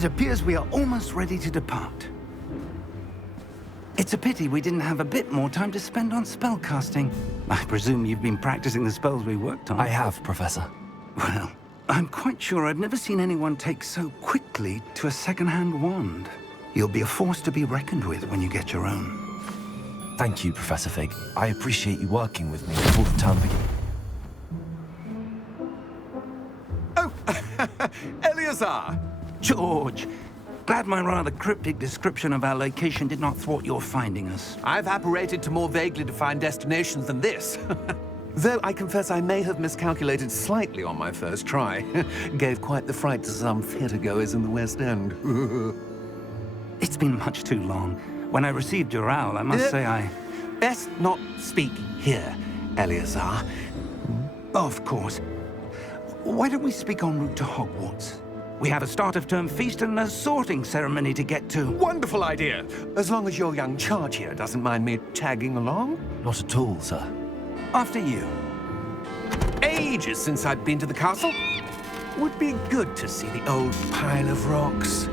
It appears we are almost ready to depart. It's a pity we didn't have a bit more time to spend on spellcasting. I presume you've been practicing the spells we worked on. I have, Professor. Well, I'm quite sure I've never seen anyone take so quickly to a second-hand wand. You'll be a force to be reckoned with when you get your own. Thank you, Professor Fig. I appreciate you working with me before the term begins. Oh, Eleazar! George, glad my rather cryptic description of our location did not thwart your finding us. I've apparated to more vaguely defined destinations than this. Though I confess I may have miscalculated slightly on my first try. Gave quite the fright to some theatergoers in the West End. It's been much too long. When I received your owl, I must say I... Best not speak here, Eleazar. Of course. Why don't we speak en route to Hogwarts? We have a start-of-term feast and a sorting ceremony to get to. Wonderful idea! As long as your young charge here doesn't mind me tagging along. Not at all, sir. After you. Ages since I'd been to the castle. Would be good to see the old pile of rocks.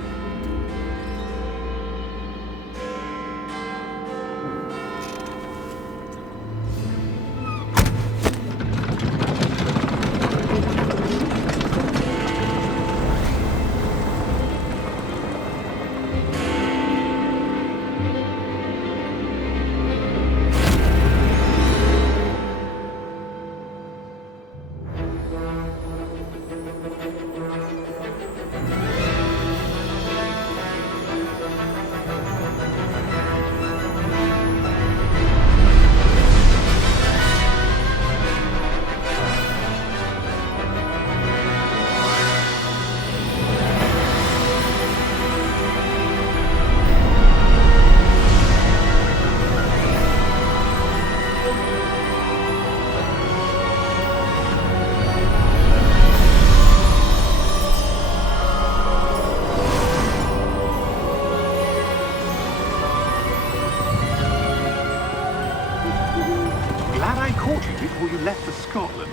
Before you left for Scotland.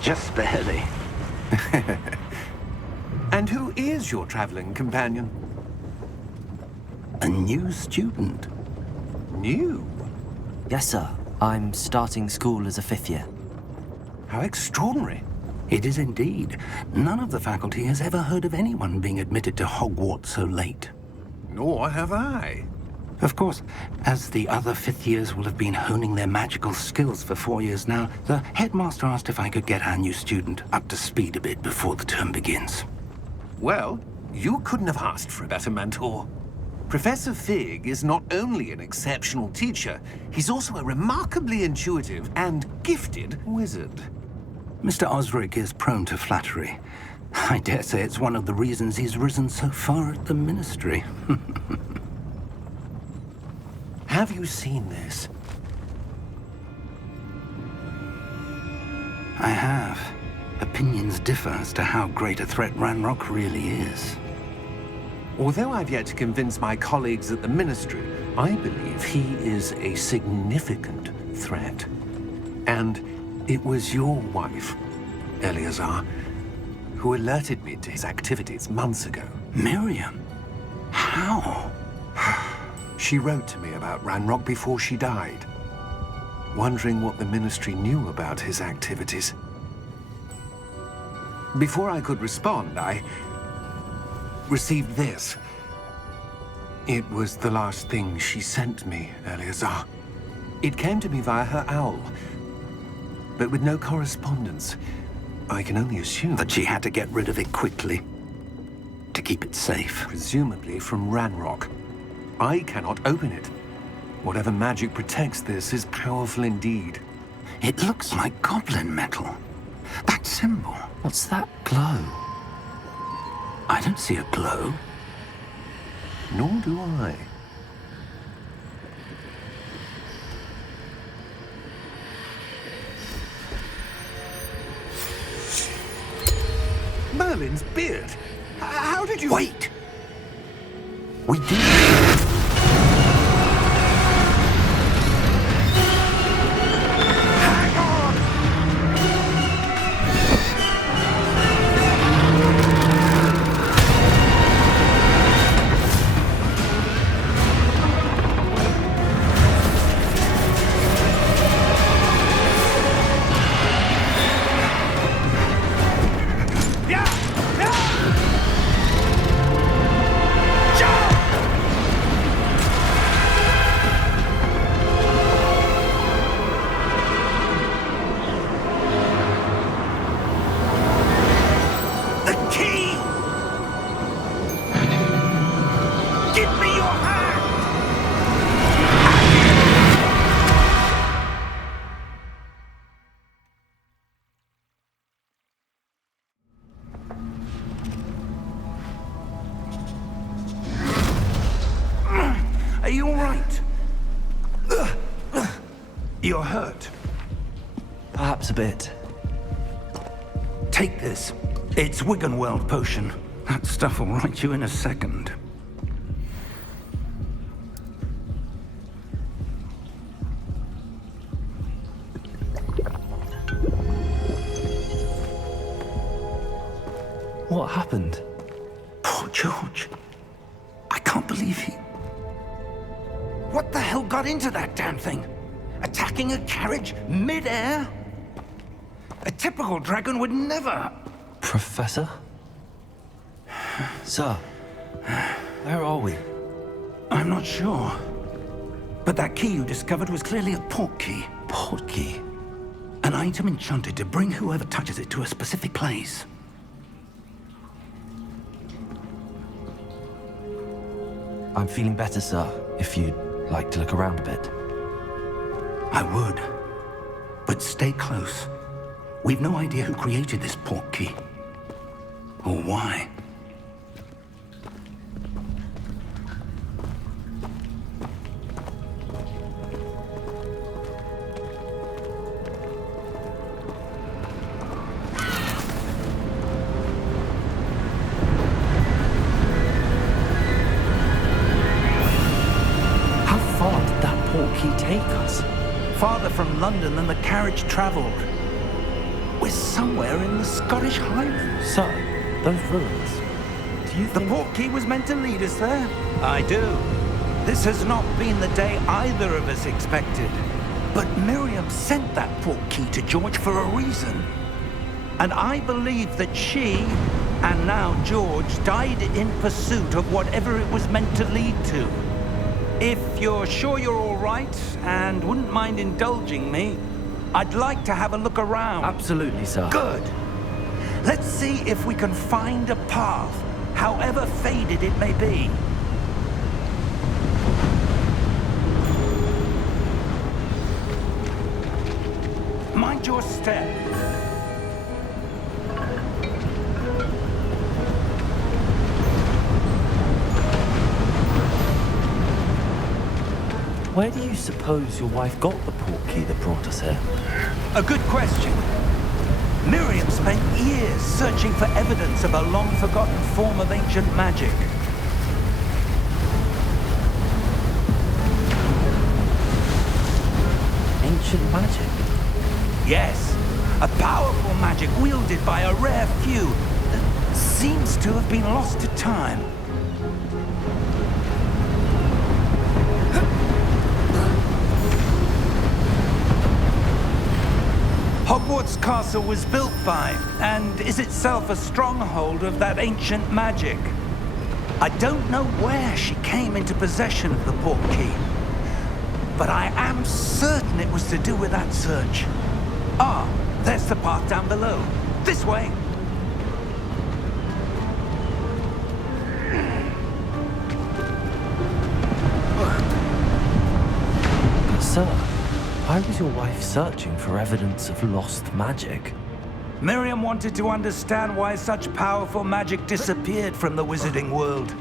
Just barely. And who is your traveling companion? A new student. New? Yes, sir. I'm starting school as a 5th year. How extraordinary. It is indeed. None of the faculty has ever heard of anyone being admitted to Hogwarts so late. Nor have I. Of course, as the other 5th years will have been honing their magical skills for 4 years now, the headmaster asked if I could get our new student up to speed a bit before the term begins. Well, you couldn't have asked for a better mentor. Professor Fig is not only an exceptional teacher, he's also a remarkably intuitive and gifted wizard. Mr. Osric is prone to flattery. I dare say it's one of the reasons he's risen so far at the ministry. Have you seen this? I have. Opinions differ as to how great a threat Ranrock really is. Although I've yet to convince my colleagues at the Ministry, I believe he is a significant threat. And it was your wife, Eleazar, who alerted me to his activities months ago. Miriam? How? She wrote to me about Ranrock before she died, wondering what the Ministry knew about his activities. Before I could respond, I received this. It was the last thing she sent me, Eleazar. It came to me via her owl, but with no correspondence. I can only assume That she had to get rid of it quickly, to keep it safe. presumably from Ranrock. I cannot open it. Whatever magic protects this is powerful indeed. It looks like goblin metal. That symbol. What's that glow? I don't see a glow. Nor do I. Merlin's beard. How did you... Wait! We did. Hang on! You're hurt. Perhaps a bit. Take this. It's Wiggenweld potion. That stuff will right you in a second. What happened? Poor George. I can't believe he... What the hell got into that damn thing? Attacking a carriage mid-air? A typical dragon would never... Professor? Sir, where are we? I'm not sure. But that key you discovered was clearly a port key. Port key? An item enchanted to bring whoever touches it to a specific place. I'm feeling better, sir, if you'd like to look around a bit. I would. But stay close. We've no idea who created this port key. Or why. How far did that port key take us? Farther from London than the carriage traveled. We're somewhere in the Scottish Highlands. Sir, those ruins. Do you The think... port key was meant to lead us there? I do. This has not been the day either of us expected. But Miriam sent that port key to George for a reason. And I believe that she, and now George, died in pursuit of whatever it was meant to lead to. If you're sure you're all right and wouldn't mind indulging me, I'd like to have a look around. Absolutely, sir. Good. Let's see if we can find a path, however faded it may be. Mind your step. Where do you suppose your wife got the port key that brought us here? A good question. Miriam spent years searching for evidence of a long-forgotten form of ancient magic. Ancient magic? Yes, a powerful magic wielded by a rare few that seems to have been lost to time. Hogwarts Castle was built by, and is itself a stronghold of that ancient magic. I don't know where she came into possession of the port key, but I am certain it was to do with that search. Ah, there's the path down below. This way. But sir, why was your wife searching for evidence of lost magic? Miriam wanted to understand why such powerful magic disappeared from the wizarding world.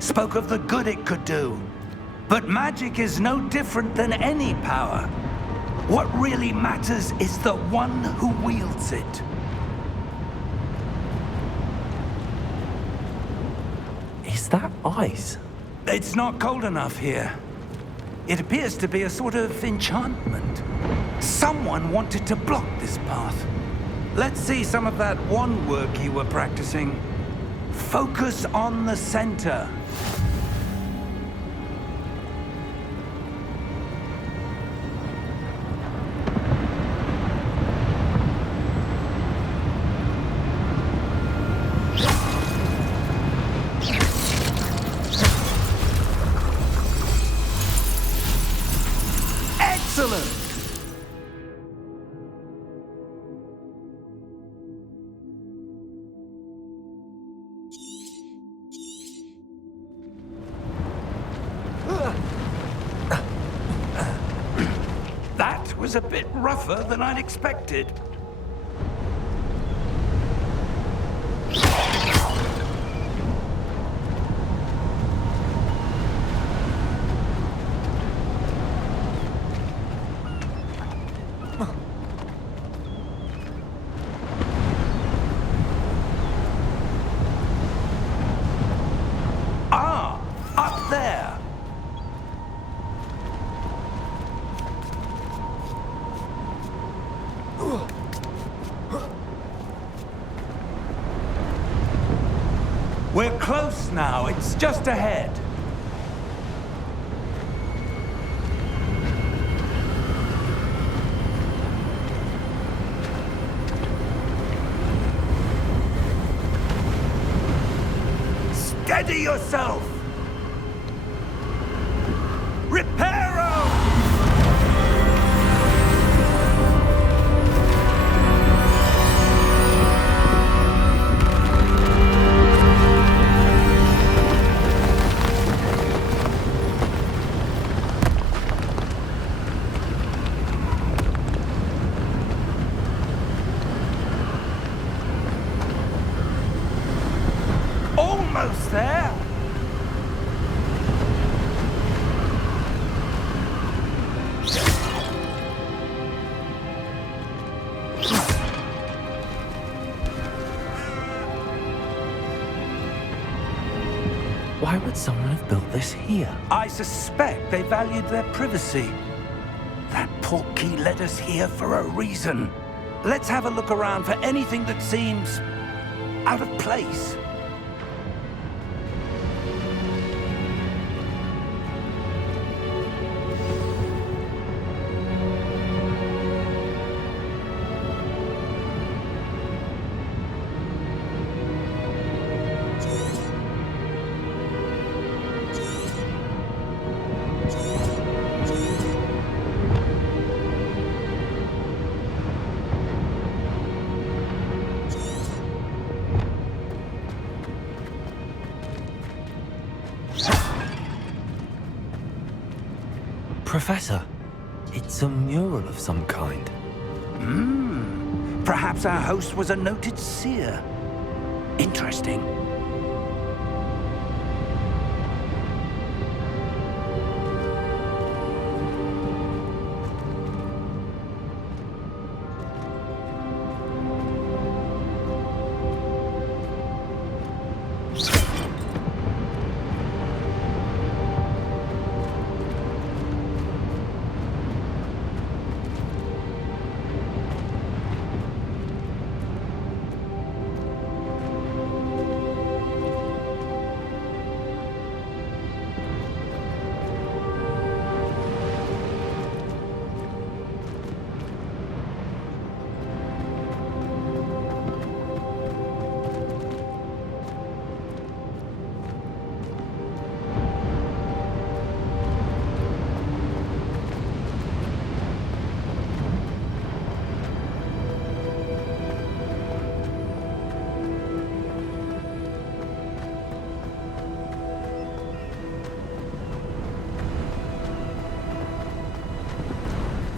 Spoke of the good it could do. But magic is no different than any power. What really matters is the one who wields it. Is that ice? It's not cold enough here. It appears to be a sort of enchantment. Someone wanted to block this path. Let's see some of that wand work you were practicing. Focus on the center. Excellent! That was a bit rougher than I'd expected. Ah, up there. We're close now. It's just ahead. Steady yourself! Reparo! Almost there! Why would someone have built this here? I suspect they valued their privacy. That portkey led us here for a reason. Let's have a look around for anything that seems out of place. Professor, it's a mural of some kind. Perhaps our host was a noted seer. Interesting.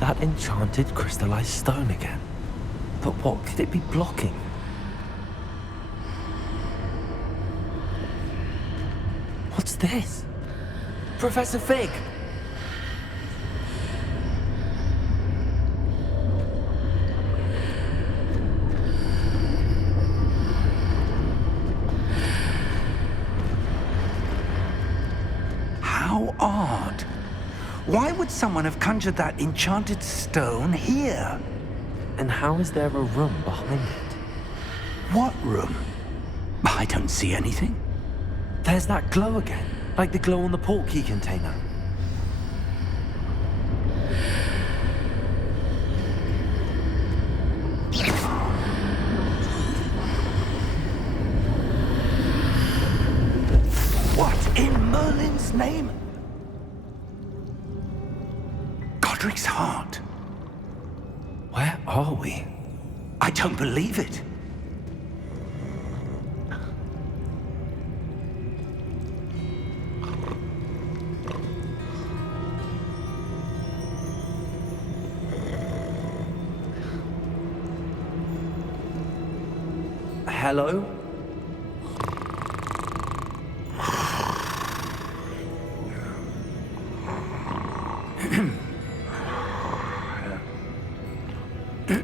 That enchanted crystallized stone again. But what could it be blocking? What's this? Professor Fig! How odd. Why would someone have conjured that enchanted stone here? And how is there a room behind it? What room? I don't see anything. There's that glow again, like the glow on the portkey container. What in Merlin's name? Godric's heart. Where are we? I don't believe it. Hello? It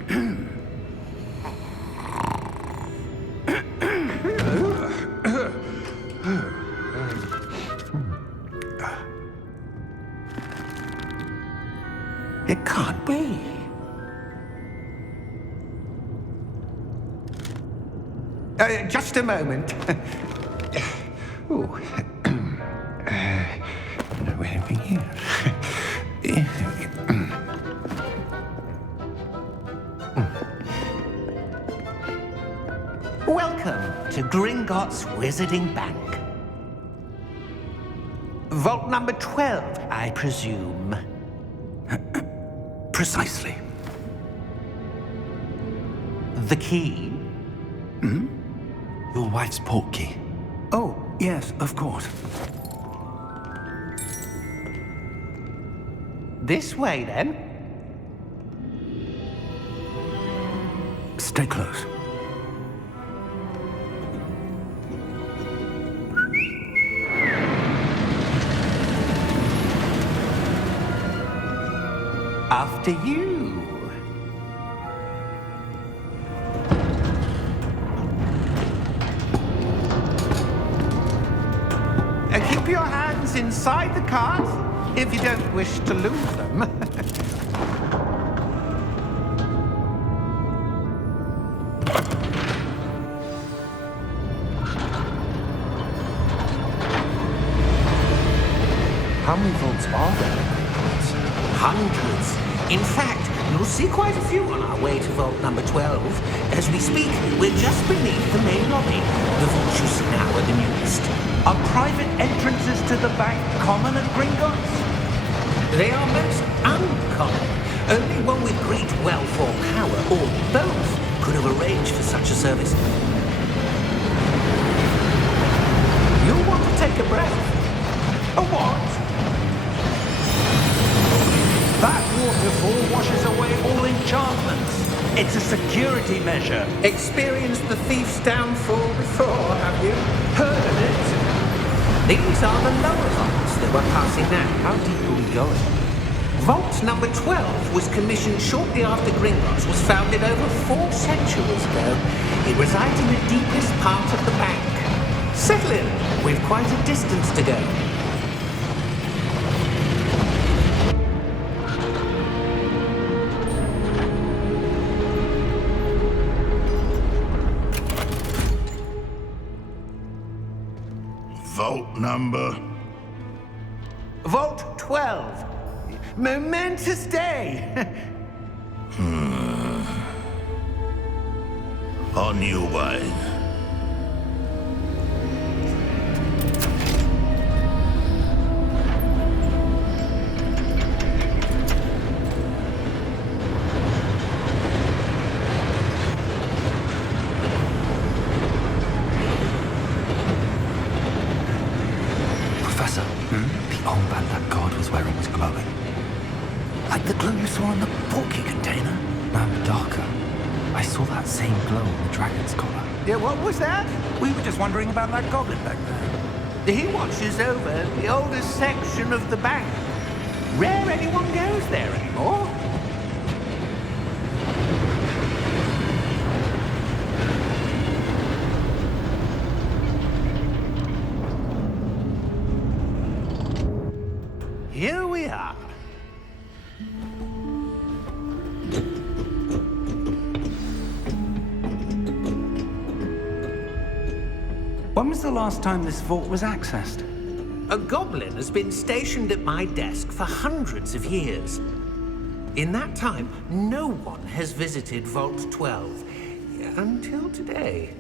can't be. Just a moment. Ooh. Anything here? Welcome to Gringotts Wizarding Bank. Vault number 12, I presume. Precisely. The key? Your wife's portkey. Oh, yes, of course. This way, then. Stay close. After you. Keep your hands inside the cart if you don't wish to lose them. How many vaults are there? Hundreds. In fact, you'll see quite a few on our way to vault number 12. As we speak, we're just beneath the main lobby. The vaults you see now are the newest. Are private entrances to the bank common at Gringotts? They are most uncommon. Only one with great wealth or power, or both, could have arranged for such a service. You'll want to take a breath. A what? That waterfall washes away all enchantments. It's a security measure. Experienced the thief's downfall before, have you? Heard of it? These are the lower vaults that we're passing now. How deep are we going? Vault number 12 was commissioned shortly after Gringotts was founded over 4 centuries ago. It resides in the deepest part of the bank. Settle in. We've quite a distance to go. Vault number? Vault 12. Momentous day. On your way. Professor, the armband that guard was wearing was glowing. Like the glow you saw in the portkey container? No, darker. I saw that same glow on the dragon's collar. Yeah, what was that? We were just wondering about that goblin back there. He watches over the oldest section of the bank. Rare anyone goes there anymore. Here we are. When was the last time this vault was accessed? A goblin has been stationed at my desk for hundreds of years. In that time, no one has visited Vault 12 until today.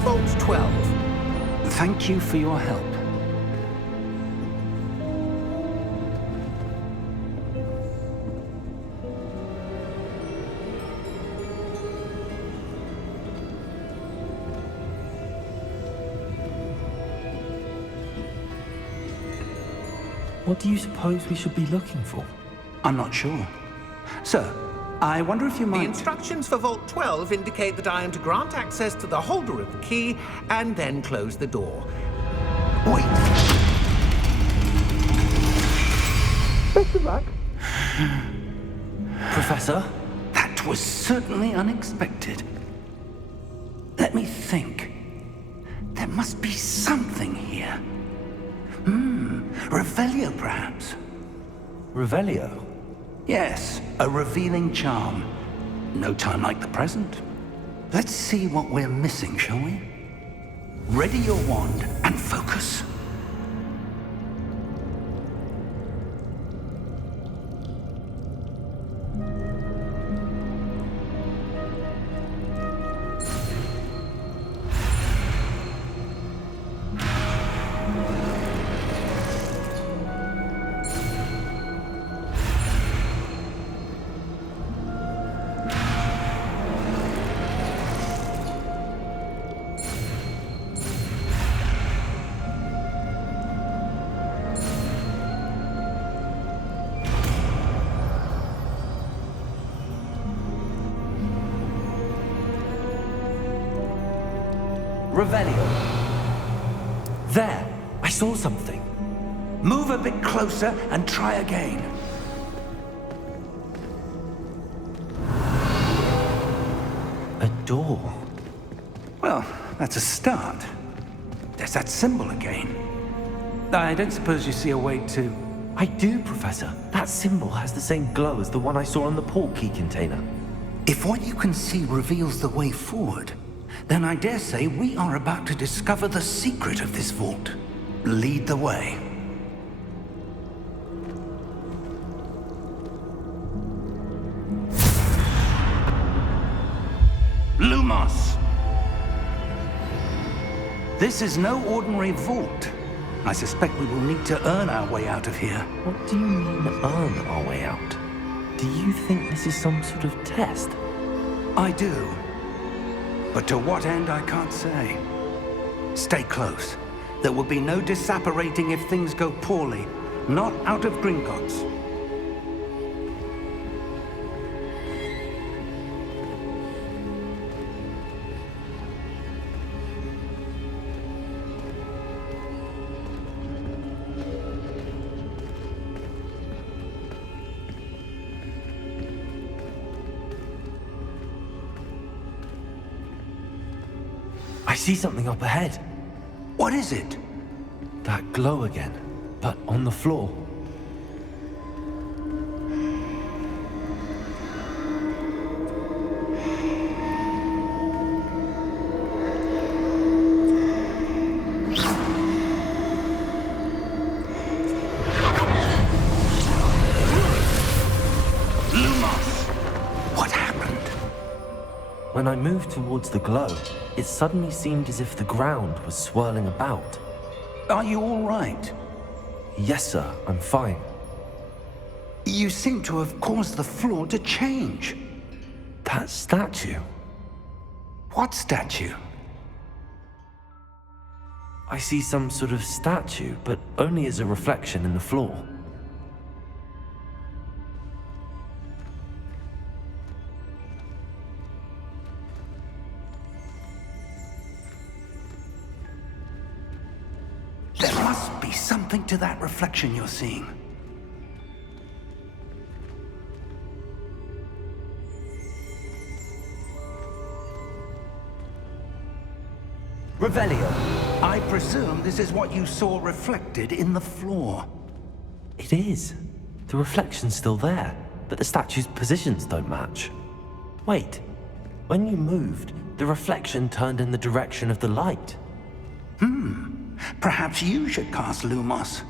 Vault 12. Thank you for your help. What do you suppose we should be looking for? I'm not sure. Sir, I wonder if you The might... instructions for Vault 12 indicate that I am to grant access to the holder of the key and then close the door. Wait! Professor? That was certainly unexpected. Let me think. There must be something here. Revelio, perhaps? Revelio? Yes, a revealing charm. No time like the present. Let's see what we're missing, shall we? Ready your wand and focus. Revelio. There! I saw something. Move a bit closer and try again. A door. Well, that's a start. There's that symbol again. I don't suppose you see a way to... I do, Professor. That symbol has the same glow as the one I saw on the port key container. If what you can see reveals the way forward, then I dare say we are about to discover the secret of this vault. Lead the way. Lumos! This is no ordinary vault. I suspect we will need to earn our way out of here. What do you mean, earn our way out? Do you think this is some sort of test? I do. But to what end, I can't say. Stay close. There will be no disapparating if things go poorly. Not out of Gringotts. I see something up ahead. What is it? That glow again, but on the floor. When I moved towards the glow, it suddenly seemed as if the ground was swirling about. Are you all right? Yes, sir, I'm fine. You seem to have caused the floor to change. That statue. What statue? I see some sort of statue, but only as a reflection in the floor. There must be something to that reflection you're seeing. Revelio, I presume this is what you saw reflected in the floor. It is. The reflection's still there, but the statue's positions don't match. Wait, when you moved, the reflection turned in the direction of the light. Perhaps you should cast Lumos.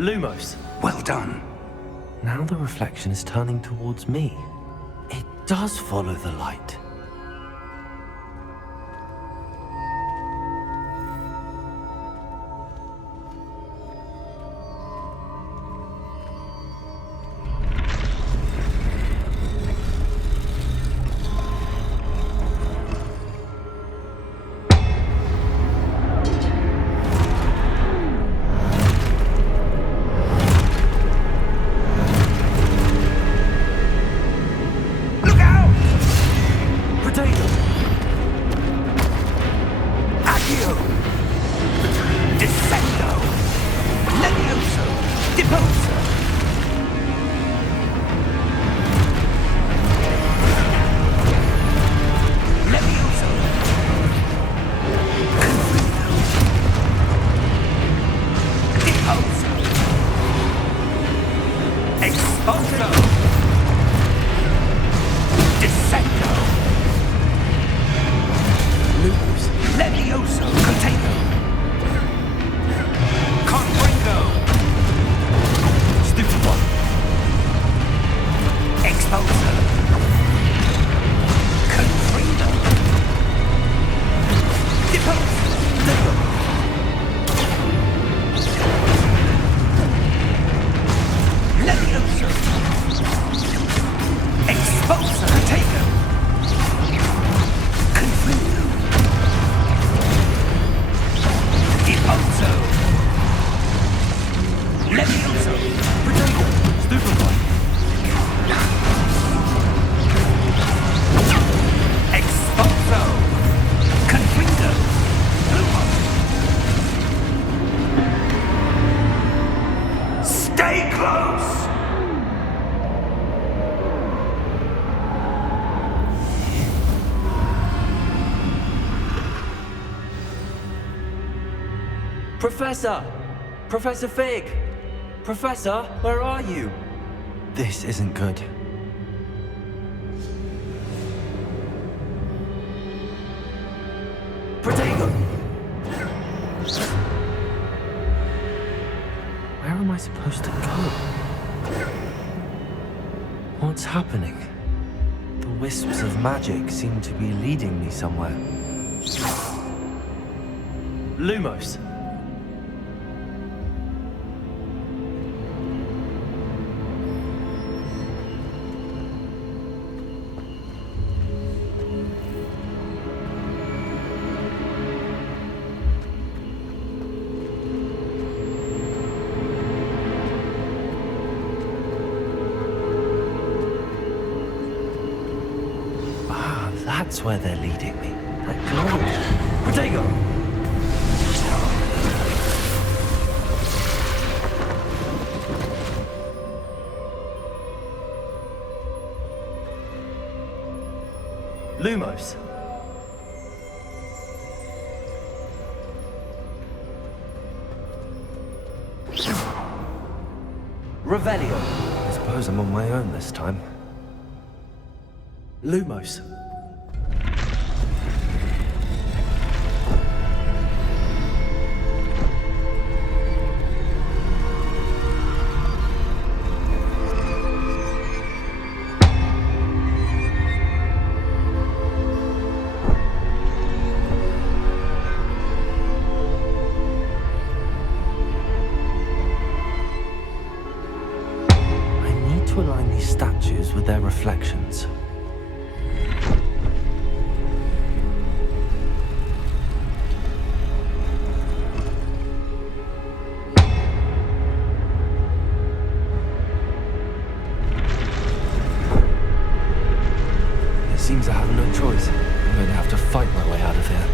Lumos. Well done. Now the reflection is turning towards me. It does follow the light. Professor! Professor Fig! Professor, where are you? This isn't good. Protego! Where am I supposed to go? What's happening? The wisps of magic seem to be leading me somewhere. Lumos! That's where they're leading me. That glow. Protego! Lumos! Revelio! I suppose I'm on my own this time. Lumos! To align these statues with their reflections. It seems I have no choice. I'm going to have to fight my way out of here.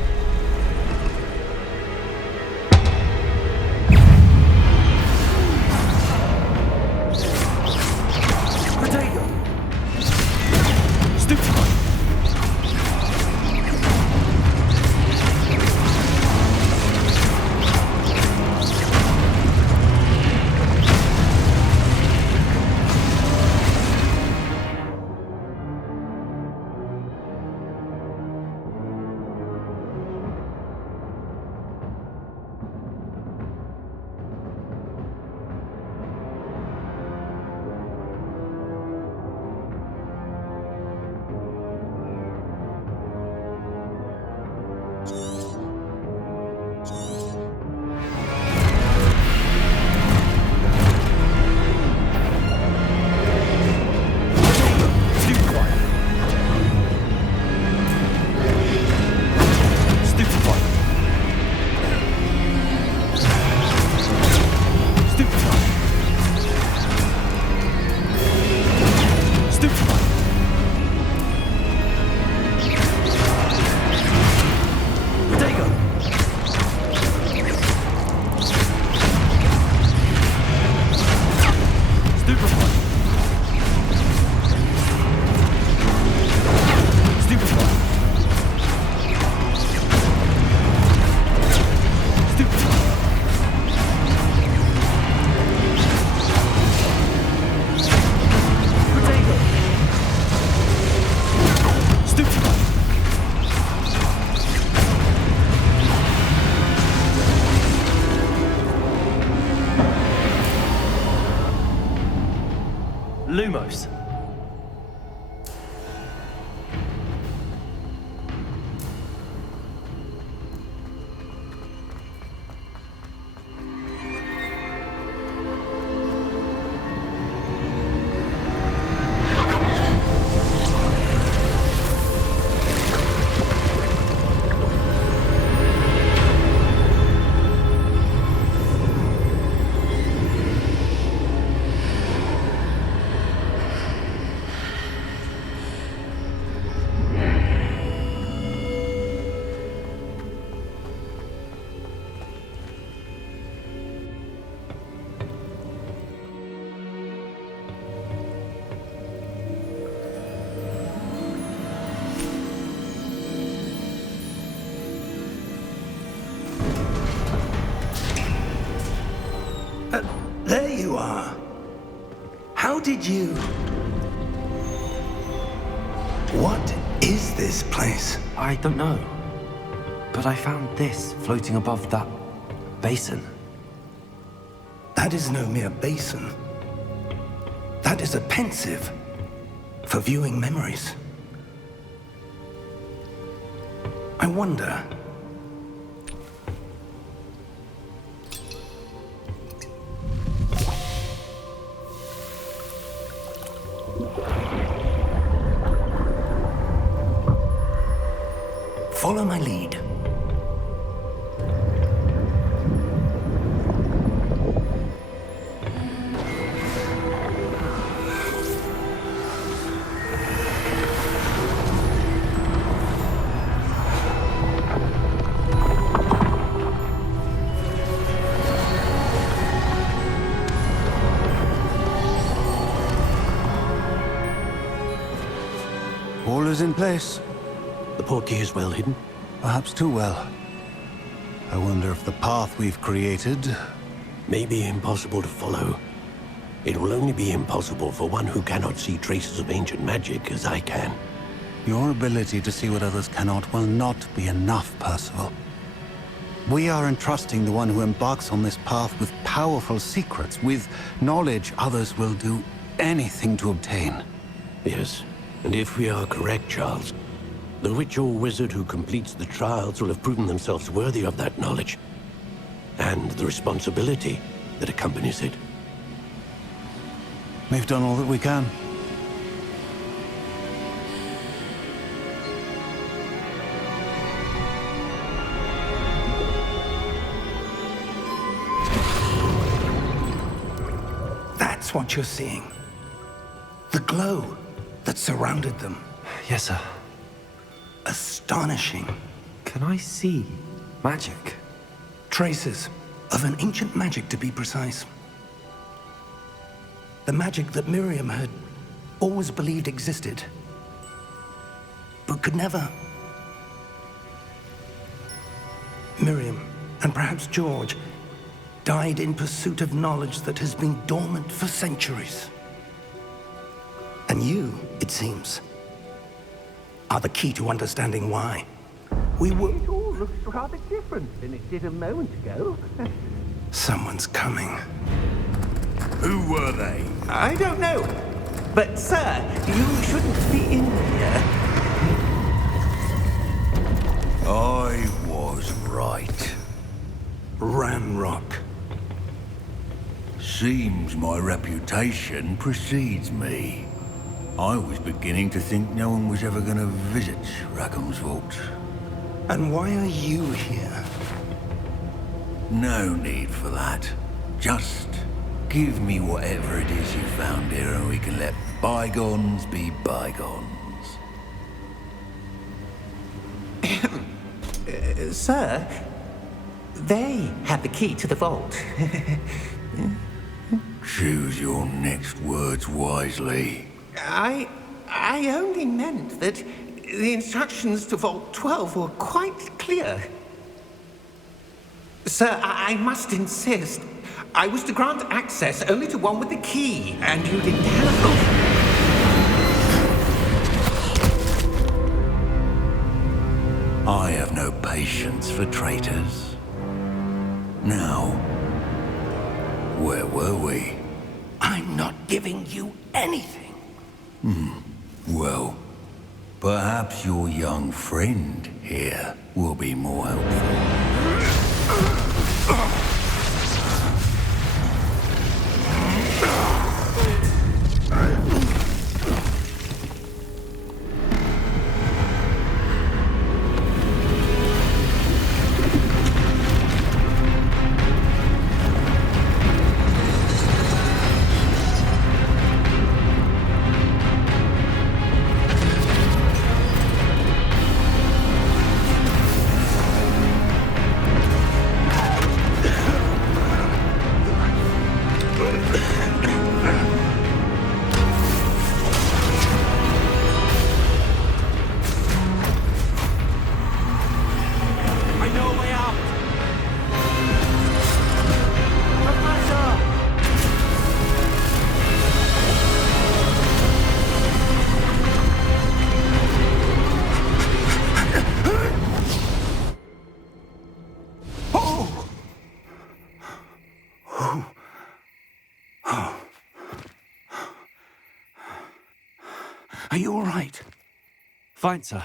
did you... What is this place? I don't know. But I found this floating above that basin. That is no mere basin. That is a pensive for viewing memories. I wonder... Follow my lead. All is in place. The portkey is well hidden. Perhaps too well. I wonder if the path we've created... May be impossible to follow. It will only be impossible for one who cannot see traces of ancient magic as I can. Your ability to see what others cannot will not be enough, Percival. We are entrusting the one who embarks on this path with powerful secrets, with knowledge others will do anything to obtain. Yes, and if we are correct, Charles, the witch or wizard who completes the trials will have proven themselves worthy of that knowledge, and the responsibility that accompanies it. We've done all that we can. That's what you're seeing. The glow that surrounded them. Yes, sir. Astonishing. Can I see magic? Traces of an ancient magic, to be precise. The magic that Miriam had always believed existed, but could never. Miriam, and perhaps George, died in pursuit of knowledge that has been dormant for centuries. And you, it seems, are the key to understanding why. We were... It all looks rather different than it did a moment ago. Someone's coming. Who were they? I don't know. But, sir, you shouldn't be in here. I was right. Ramrock. Seems my reputation precedes me. I was beginning to think no one was ever going to visit Rackham's vault. And why are you here? No need for that. Just give me whatever it is you found here and we can let bygones be bygones. Sir, they have the key to the vault. Choose your next words wisely. I only meant that the instructions to Vault 12 were quite clear. Sir, I must insist. I was to grant access only to one with the key, and you didn't have... I have no patience for traitors. Now, where were we? I'm not giving you anything. Well, perhaps your young friend here will be more helpful. Are you all right? Fine, sir.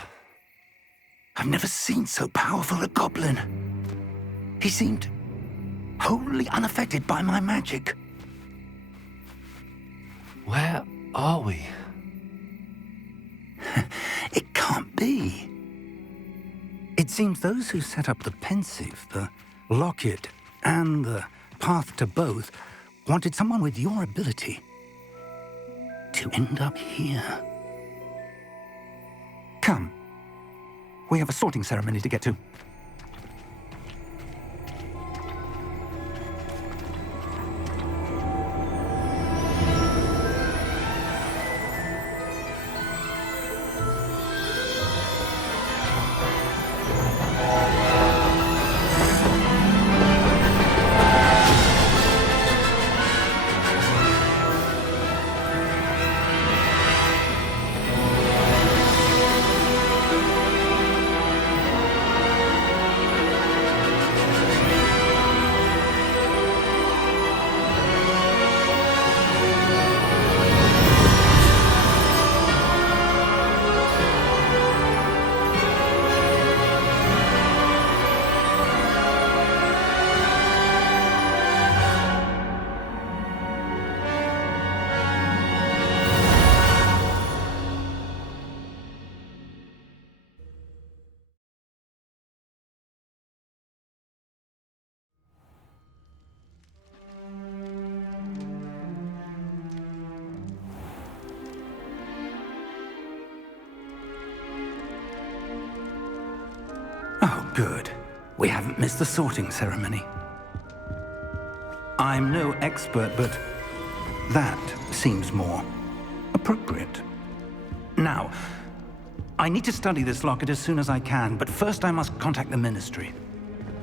I've never seen so powerful a goblin. He seemed wholly unaffected by my magic. Where are we? It can't be. It seems those who set up the pensive, the locket, and the path to both wanted someone with your ability to end up here. Come. We have a sorting ceremony to get to. Oh, good. We haven't missed the sorting ceremony. I'm no expert, but that seems more appropriate. Now, I need to study this locket as soon as I can, but first I must contact the Ministry.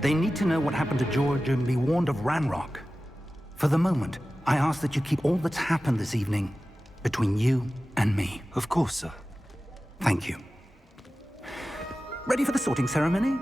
They need to know what happened to George and be warned of Ranrock. For the moment, I ask that you keep all that's happened this evening between you and me. Of course, sir. Thank you. Ready for the sorting ceremony?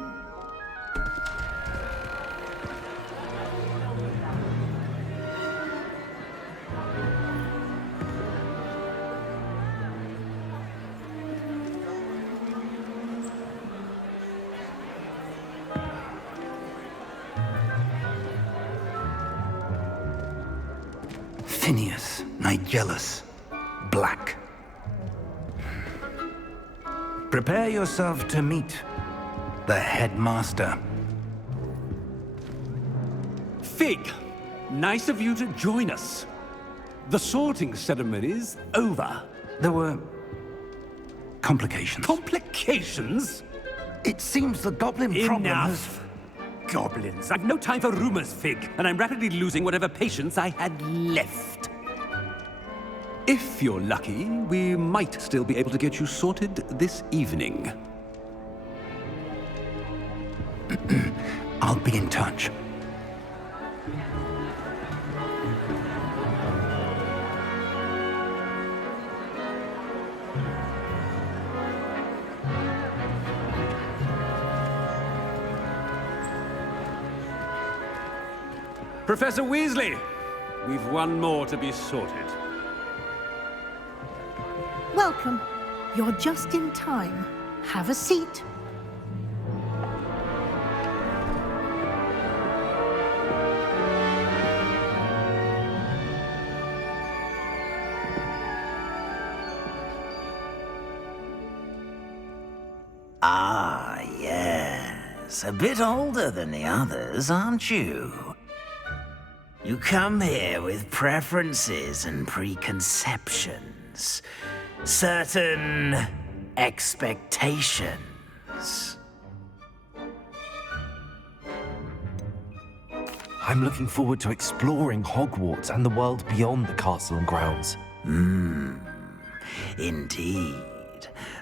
Phineas, Nigellus, Black. Prepare yourself to meet the headmaster. Fig, nice of you to join us. The sorting ceremony's over. There were complications. Complications? It seems the goblin problem has... Enough. Goblins. I've no time for rumors, Fig, and I'm rapidly losing whatever patience I had left. If you're lucky, we might still be able to get you sorted this evening. I'll be in touch. Professor Weasley, we've one more to be sorted. Welcome. You're just in time. Have a seat. Ah, yes. A bit older than the others, aren't you? You come here with preferences and preconceptions. Certain expectations. I'm looking forward to exploring Hogwarts and the world beyond the castle and grounds. Indeed.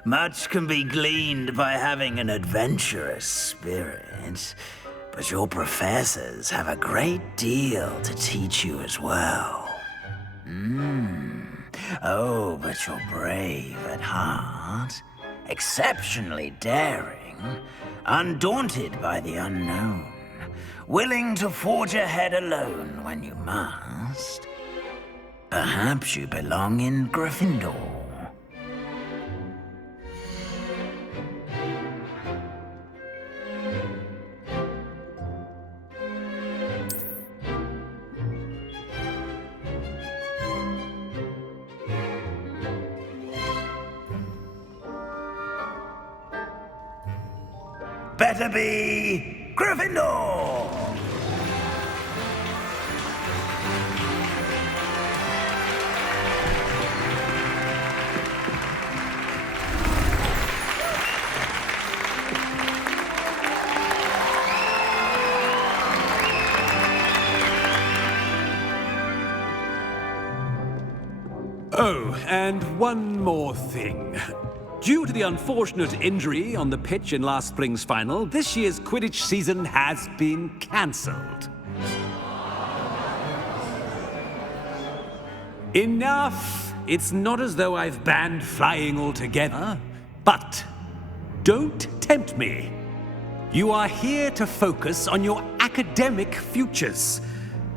Much can be gleaned by having an adventurous spirit, but your professors have a great deal to teach you as well. Oh, but you're brave at heart, exceptionally daring, undaunted by the unknown, willing to forge ahead alone when you must. Perhaps you belong in Gryffindor. better be Gryffindor! Oh, and one more thing. Due to the unfortunate injury on the pitch in last spring's final, this year's Quidditch season has been cancelled. Enough! It's not as though I've banned flying altogether, but don't tempt me. You are here to focus on your academic futures.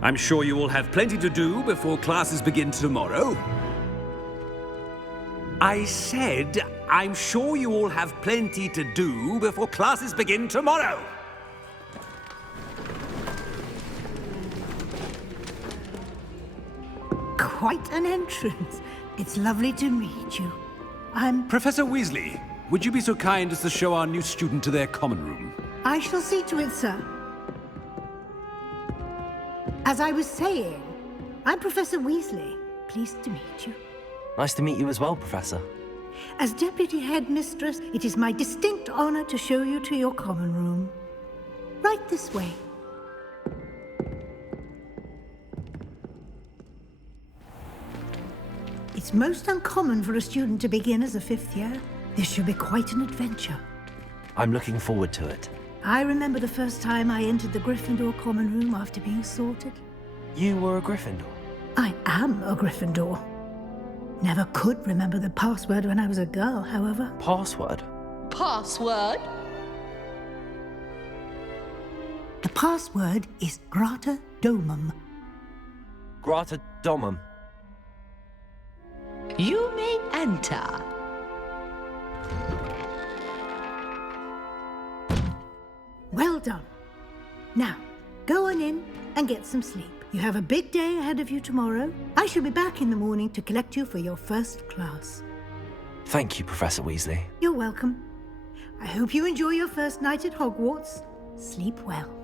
I'm sure you will have plenty to do before classes begin tomorrow. I said, I'm sure you all have plenty to do before classes begin tomorrow. Quite an entrance. It's lovely to meet you. I'm... Professor Weasley, would you be so kind as to show our new student to their common room? I shall see to it, sir. As I was saying, I'm Professor Weasley. Pleased to meet you. Nice to meet you as well, Professor. As Deputy Headmistress, it is my distinct honor to show you to your common room. Right this way. It's most uncommon for a student to begin as a fifth year. This should be quite an adventure. I'm looking forward to it. I remember the first time I entered the Gryffindor common room after being sorted. You were a Gryffindor? I am a Gryffindor. Never could remember the password when I was a girl, however. Password? Password? The password is Grata Domum. Grata Domum. You may enter. Well done. Now, go on in and get some sleep. You have a big day ahead of you tomorrow. I shall be back in the morning to collect you for your first class. Thank you, Professor Weasley. You're welcome. I hope you enjoy your first night at Hogwarts. Sleep well.